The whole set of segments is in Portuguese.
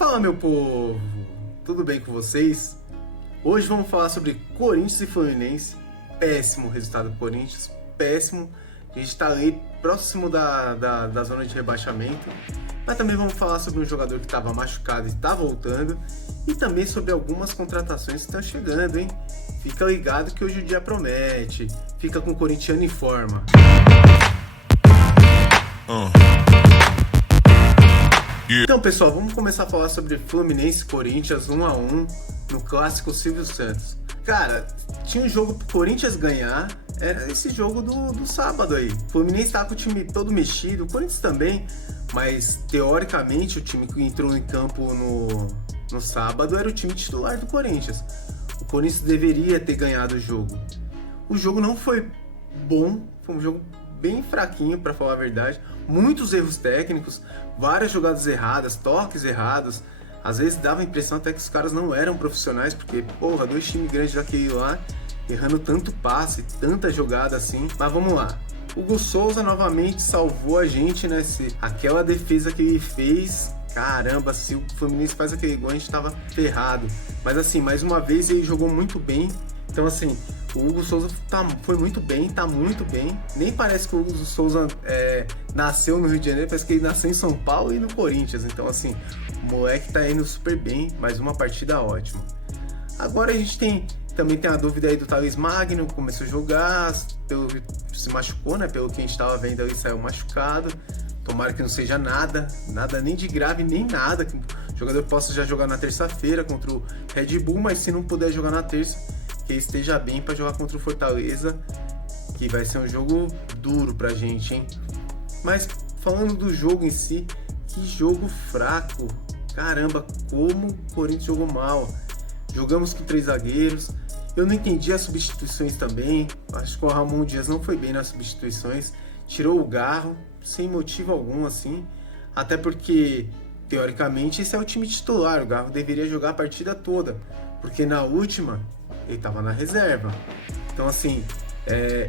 Fala, meu povo, tudo bem com vocês? Hoje vamos falar sobre Corinthians e Fluminense. Péssimo resultado do Corinthians, péssimo. A gente está ali próximo da zona de rebaixamento. Mas também vamos falar sobre um jogador que estava machucado e está voltando. E também sobre algumas contratações que estão chegando, hein? Fica ligado que hoje o dia promete. Fica com o corintiano em forma. Então, pessoal, vamos começar a falar sobre Fluminense e Corinthians 1-1 no clássico Silvio Santos. Cara, tinha um jogo pro Corinthians ganhar, era esse jogo do sábado aí. O Fluminense tava com o time todo mexido, o Corinthians também, mas teoricamente o time que entrou em campo no sábado era o time titular do Corinthians. O Corinthians deveria ter ganhado o jogo. O jogo não foi bom, foi um jogo bem fraquinho, para falar a verdade. Muitos erros técnicos, várias jogadas erradas, toques errados. Às vezes dava a impressão até que os caras não eram profissionais, porque, porra, dois times grandes daquele lá, errando tanto passe, tanta jogada assim. Mas vamos lá. O Hugo Souza novamente salvou a gente, né? Aquela defesa que ele fez, caramba, se o Fluminense faz aquele gol, a gente tava ferrado. Mas assim, mais uma vez ele jogou muito bem. Então assim, o Hugo Souza foi muito bem, tá muito bem. Nem parece que o Hugo Souza nasceu no Rio de Janeiro, parece que ele nasceu em São Paulo e no Corinthians. Então assim, o moleque tá indo super bem, mais uma partida ótima. Agora a gente também tem a dúvida aí do Thales Magno, começou a jogar, se machucou, né? Pelo que a gente tava vendo ali, saiu machucado. Tomara que não seja nada nem de grave, nem nada. Que o jogador possa já jogar na terça-feira contra o Red Bull, mas se não puder jogar na terça, que esteja bem para jogar contra o Fortaleza, que vai ser um jogo duro pra gente, hein? Mas falando do jogo em si, que jogo fraco. Caramba, como o Corinthians jogou mal. Jogamos com 3 zagueiros. Eu não entendi as substituições também. Acho que o Ramon Dias não foi bem nas substituições. Tirou o Garro, sem motivo algum, assim. Até porque, teoricamente, esse é o time titular. O Garro deveria jogar a partida toda. Porque na última, ele estava na reserva. Então, assim,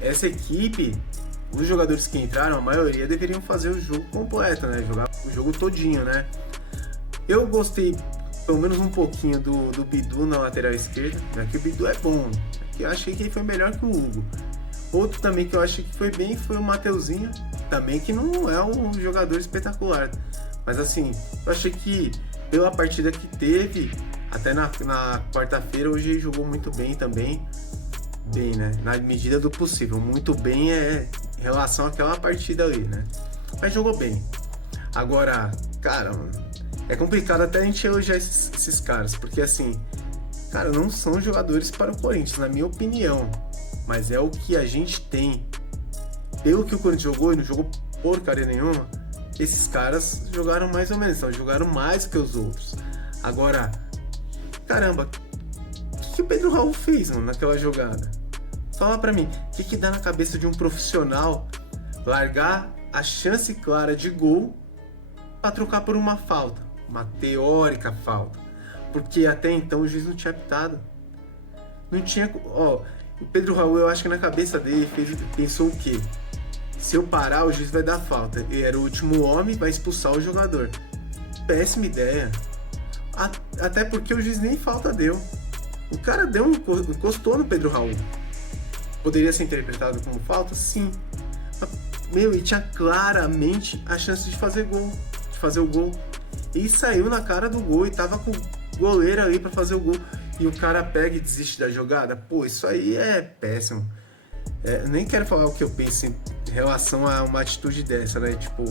essa equipe, os jogadores que entraram, a maioria deveriam fazer o jogo completo, né? Jogar o jogo todinho, né? Eu gostei, pelo menos um pouquinho, do Bidu na lateral esquerda, né? Que o Bidu é bom, que eu achei que ele foi melhor que o Hugo. Outro também que eu achei que foi bem foi o Mateuzinho, também que não é um jogador espetacular. Mas assim, eu achei que pela partida que teve, até na quarta-feira, hoje ele jogou muito bem também. Bem, né? Na medida do possível. Muito bem em relação àquela partida ali, né? Mas jogou bem. Agora, cara, é complicado até a gente elogiar esses caras, porque assim, cara, não são jogadores para o Corinthians, na minha opinião. Mas é o que a gente tem. Pelo que o Corinthians jogou, e não jogou porcaria nenhuma, esses caras jogaram mais ou menos, então jogaram mais que os outros. Agora, caramba, o que o Pedro Raul fez, mano, naquela jogada? Fala pra mim, o que dá na cabeça de um profissional largar a chance clara de gol pra trocar por uma falta? Uma teórica falta. Porque até então o juiz não tinha apitado. Não tinha... Ó, o Pedro Raul, eu acho que na cabeça dele pensou o quê? Se eu parar, o juiz vai dar falta. Ele era o último homem, vai expulsar o jogador. Péssima ideia. Até porque o juiz nem falta deu. O cara encostou no Pedro Raul. Poderia ser interpretado como falta? Sim. Ele tinha claramente a chance de fazer o gol. E saiu na cara do gol e tava com o goleiro ali pra fazer o gol. E o cara pega e desiste da jogada. Pô, isso aí é péssimo. Nem quero falar o que eu penso em relação a uma atitude dessa, né? Tipo,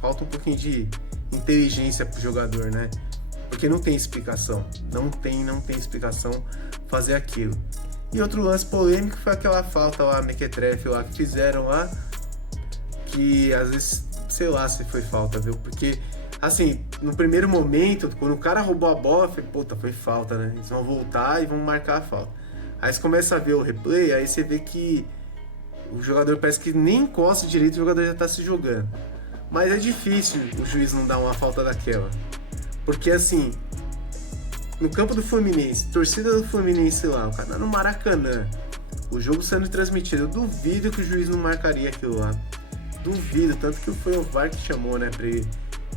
falta um pouquinho de inteligência pro jogador, né? Porque não tem explicação. Não tem explicação fazer aquilo. E outro lance polêmico foi aquela falta lá, mequetrefe lá, que fizeram lá. Que às vezes, sei lá se foi falta, viu? Porque, assim, no primeiro momento, quando o cara roubou a bola, eu falei, puta, foi falta, né? Eles vão voltar e vão marcar a falta. Aí você começa a ver o replay, aí você vê que o jogador parece que nem encosta direito, o jogador já tá se jogando. Mas é difícil o juiz não dar uma falta daquela. Porque assim, no campo do Fluminense, torcida do Fluminense lá, o cara no Maracanã, o jogo sendo transmitido, eu duvido que o juiz não marcaria aquilo lá. Duvido, tanto que foi o VAR que chamou, né, pra ele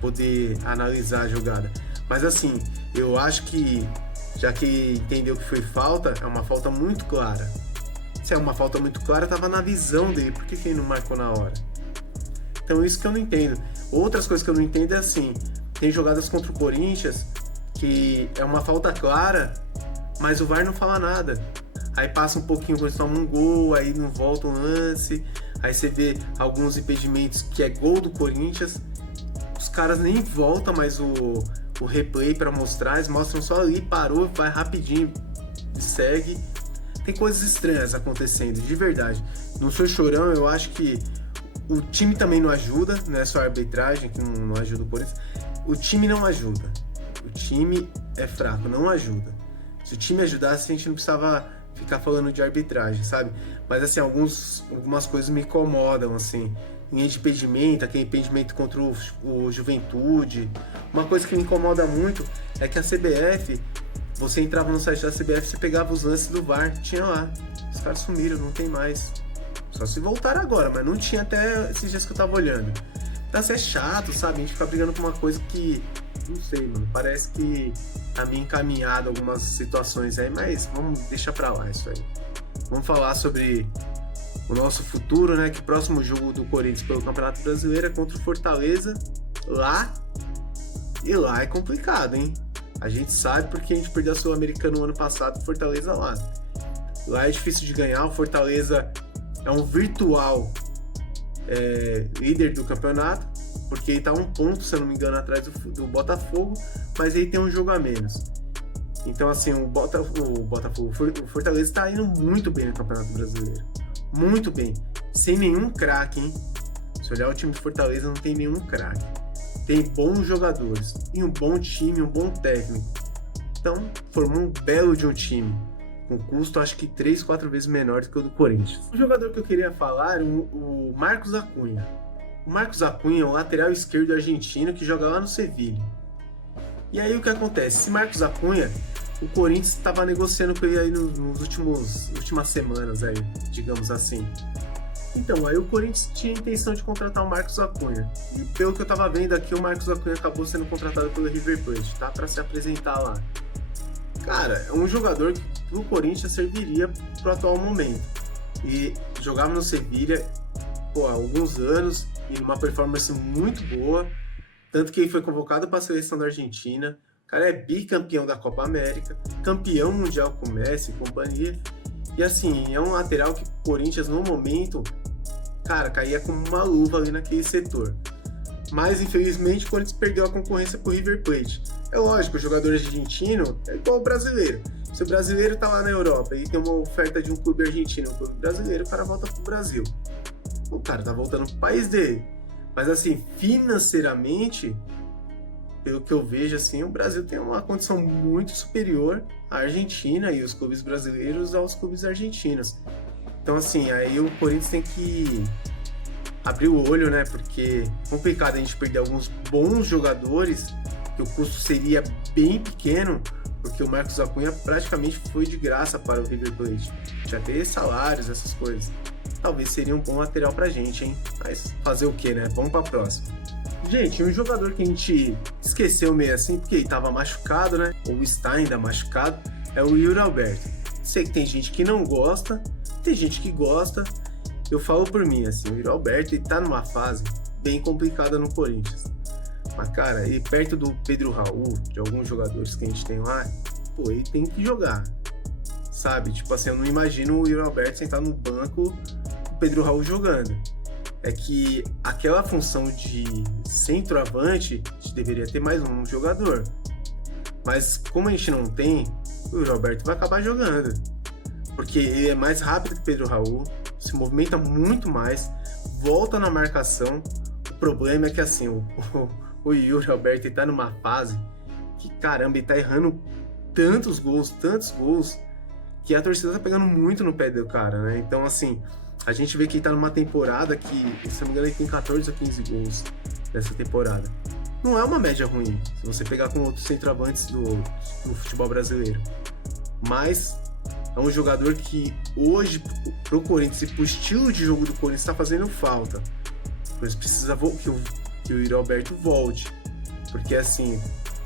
poder analisar a jogada. Mas assim, eu acho que, já que entendeu que foi falta, é uma falta muito clara. Se é uma falta muito clara, tava na visão dele, por que ele não marcou na hora? Então isso que eu não entendo. Outras coisas que eu não entendo é assim, tem jogadas contra o Corinthians que é uma falta clara, mas o VAR não fala nada. Aí passa um pouquinho quando toma um gol, aí não volta um lance, aí você vê alguns impedimentos que é gol do Corinthians, os caras nem voltam mais o replay para mostrar, eles mostram só ali, parou, vai rapidinho e segue. Tem coisas estranhas acontecendo, de verdade. Não sou chorão, eu acho que o time também não ajuda, não é só a arbitragem que não ajuda o Corinthians. O time não ajuda. O time é fraco, não ajuda. Se o time ajudasse, a gente não precisava ficar falando de arbitragem, sabe? Mas assim, algumas coisas me incomodam, assim. Linha de impedimento, aquele impedimento contra o Juventude. Uma coisa que me incomoda muito é que a CBF, você entrava no site da CBF, você pegava os lances do VAR, tinha lá. Os caras sumiram, não tem mais. Só se voltar agora, mas não tinha até esses dias que eu tava olhando. Então assim, é chato, sabe? A gente fica brigando com uma coisa que, não sei, mano, parece que tá meio encaminhado algumas situações aí, mas vamos deixar pra lá isso aí. Vamos falar sobre o nosso futuro, né? Que o próximo jogo do Corinthians pelo Campeonato Brasileiro é contra o Fortaleza lá. E lá é complicado, hein? A gente sabe porque a gente perdeu a Sul-Americana no ano passado, Fortaleza lá. Lá é difícil de ganhar, o Fortaleza é um virtual líder do campeonato, porque ele tá 1 ponto, se eu não me engano, atrás do Botafogo, mas ele tem um jogo a menos. Então, assim, o Fortaleza tá indo muito bem no Campeonato Brasileiro. Muito bem. Sem nenhum craque, hein? Se olhar o time do Fortaleza, não tem nenhum craque. Tem bons jogadores e um bom time, um bom técnico. Então, formou um belo de um time. Com custo, acho que 3, 4 vezes menor do que o do Corinthians. O jogador que eu queria falar é o Marcos Acunha. O Marcos Acunha é um lateral esquerdo argentino que joga lá no Sevilha. E aí o que acontece? Esse Marcos Acunha, o Corinthians estava negociando com ele aí nos últimas semanas aí, digamos assim. Então, aí o Corinthians tinha a intenção de contratar o Marcos Acunha. E pelo que eu tava vendo aqui, o Marcos Acunha acabou sendo contratado pelo River Plate, tá? Para se apresentar lá. Cara, é um jogador que pro Corinthians serviria pro atual momento. E jogava no Sevilha, há alguns anos, e numa performance muito boa. Tanto que ele foi convocado para a seleção da Argentina. O cara é bicampeão da Copa América, campeão mundial com Messi e companhia. E assim, é um lateral que o Corinthians no momento, cara, caía como uma luva ali naquele setor. Mas infelizmente o Corinthians perdeu a concorrência pro River Plate. É lógico, o jogador argentino é igual o brasileiro. Se o brasileiro tá lá na Europa e tem uma oferta de um clube argentino, um clube brasileiro, o cara volta pro Brasil. O cara tá voltando pro país dele. Mas assim, financeiramente, pelo que eu vejo, assim, o Brasil tem uma condição muito superior à Argentina e os clubes brasileiros aos clubes argentinos. Então assim, aí o Corinthians tem que abrir o olho, né? Porque é complicado a gente perder alguns bons jogadores, que o custo seria bem pequeno, porque o Marcos Acunha praticamente foi de graça para o River Plate. Já ter salários, essas coisas. Talvez seria um bom lateral pra gente, hein? Mas fazer o que, né? Vamos pra próxima. Gente, um jogador que a gente esqueceu meio assim, porque ele tava machucado, né? Ou está ainda machucado, é o Yuri Alberto. Sei que tem gente que não gosta, tem gente que gosta. Eu falo por mim, assim, o Yuri Alberto, ele tá numa fase bem complicada no Corinthians. Mas, cara, ele perto do Pedro Raul, de alguns jogadores que a gente tem lá, pô, ele tem que jogar. Sabe? Tipo assim, eu não imagino o Yuri Alberto sentar no banco, o Pedro Raul jogando. É que aquela função de centroavante, a gente deveria ter mais um jogador. Mas como a gente não tem, o Yuri Alberto vai acabar jogando. Porque ele é mais rápido que o Pedro Raul, se movimenta muito mais, volta na marcação. O problema é que assim, o Yuri Alberto está numa fase que, caramba, ele tá errando tantos gols, que a torcida tá pegando muito no pé do cara, né? Então, assim, a gente vê que ele tá numa temporada que, se não me engano, ele tem 14 ou 15 gols nessa temporada. Não é uma média ruim, se você pegar com outros centroavantes do futebol brasileiro. Mas é um jogador que hoje, pro Corinthians e pro estilo de jogo do Corinthians, tá fazendo falta. Por isso precisa que o Yuri Alberto volte. Porque, assim,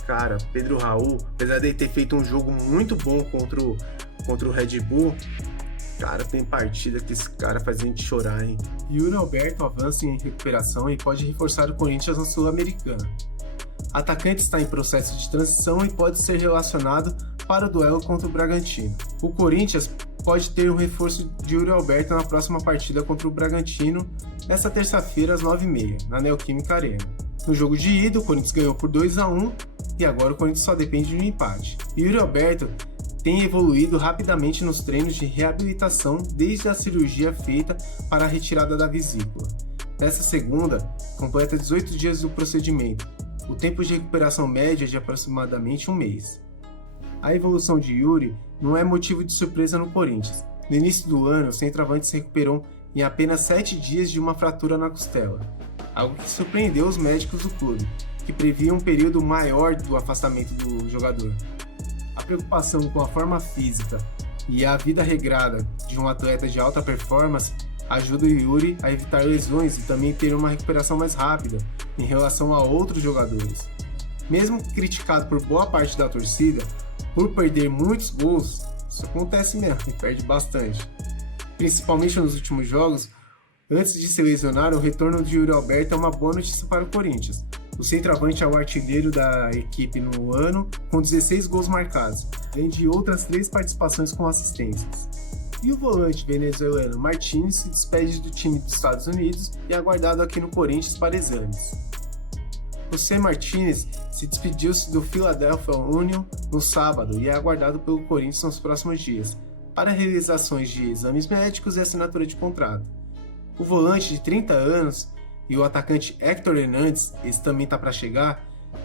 cara, Pedro Raul, apesar de ele ter feito um jogo muito bom contra o Red Bull, cara, tem partida que esse cara faz a gente chorar, hein? Yuri Alberto avança em recuperação e pode reforçar o Corinthians na Sul-Americana. Atacante está em processo de transição e pode ser relacionado para o duelo contra o Bragantino. O Corinthians pode ter um reforço de Yuri Alberto na próxima partida contra o Bragantino, nesta terça-feira às 9h30, na Neoquímica Arena. No jogo de ida, o Corinthians ganhou por 2-1 e agora o Corinthians só depende de um empate. Yuri Alberto tem evoluído rapidamente nos treinos de reabilitação desde a cirurgia feita para a retirada da vesícula. Nessa segunda, completa 18 dias do procedimento. O tempo de recuperação média é de aproximadamente um mês. A evolução de Yuri não é motivo de surpresa no Corinthians. No início do ano, o centroavante se recuperou em apenas 7 dias de uma fratura na costela, algo que surpreendeu os médicos do clube, que previam um período maior do afastamento do jogador. A preocupação com a forma física e a vida regrada de um atleta de alta performance ajuda o Yuri a evitar lesões e também ter uma recuperação mais rápida em relação a outros jogadores. Mesmo criticado por boa parte da torcida por perder muitos gols, isso acontece mesmo e perde bastante. Principalmente nos últimos jogos, antes de se lesionar, o retorno de Yuri Alberto é uma boa notícia para o Corinthians. O centroavante é o artilheiro da equipe no ano, com 16 gols marcados, além de outras 3 participações com assistências. E o volante venezuelano Martínez se despede do time dos Estados Unidos e é aguardado aqui no Corinthians para exames. José Martínez se despediu-se do Philadelphia Union no sábado e é aguardado pelo Corinthians nos próximos dias, para realizações de exames médicos e assinatura de contrato. O volante de 30 anos e o atacante Héctor Hernández, esse também está para chegar,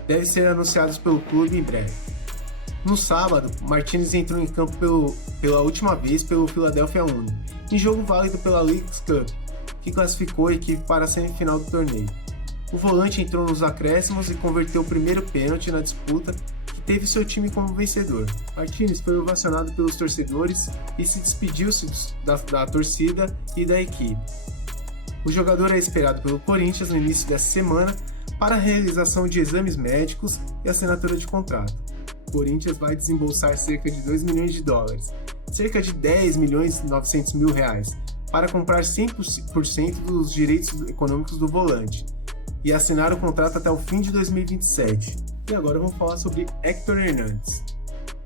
devem ser anunciados pelo clube em breve. No sábado, Martínez entrou em campo pela última vez pelo Philadelphia Union, em jogo válido pela Leagues Cup, que classificou a equipe para a semifinal do torneio. O volante entrou nos acréscimos e converteu o primeiro pênalti na disputa, que teve seu time como vencedor. Martínez foi ovacionado pelos torcedores e se despediu-se da torcida e da equipe. O jogador é esperado pelo Corinthians no início dessa semana para a realização de exames médicos e assinatura de contrato. O Corinthians vai desembolsar cerca de 2 milhões de dólares, cerca de 10 milhões e 900 mil reais, para comprar 100% dos direitos econômicos do volante e assinar o contrato até o fim de 2027. E agora vamos falar sobre Héctor Hernández.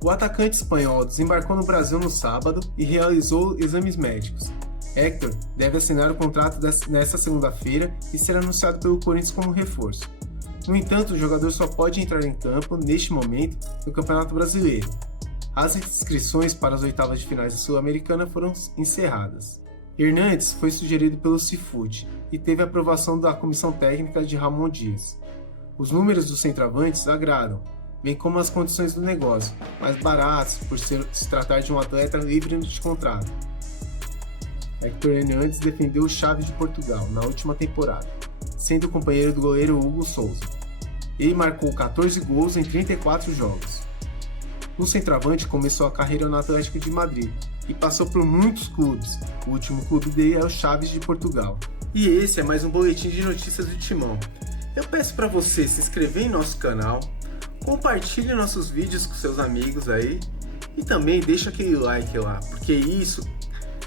O atacante espanhol desembarcou no Brasil no sábado e realizou exames médicos. Héctor deve assinar o contrato nesta segunda-feira e ser anunciado pelo Corinthians como reforço. No entanto, o jogador só pode entrar em campo, neste momento, no Campeonato Brasileiro. As inscrições para as oitavas de finais da Sul-Americana foram encerradas. Hernández foi sugerido pelo Cifute e teve a aprovação da comissão técnica de Ramon Dias. Os números dos centroavantes agradam, bem como as condições do negócio, mais baratos por se tratar de um atleta livre de contrato. Héctor Hernández defendeu o Chaves de Portugal na última temporada, sendo companheiro do goleiro Hugo Souza. Ele marcou 14 gols em 34 jogos. O centroavante começou a carreira no Atlético de Madrid e passou por muitos clubes. O último clube dele é o Chaves de Portugal. E esse é mais um boletim de notícias do Timão. Eu peço para você se inscrever em nosso canal, compartilhe nossos vídeos com seus amigos aí e também deixa aquele like lá, porque isso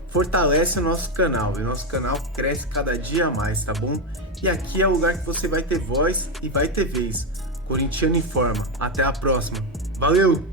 fortalece o nosso canal e nosso canal cresce cada dia mais, tá bom? E aqui é o lugar que você vai ter voz e vai ter vez. Corintiano Informa. Até a próxima. Valeu!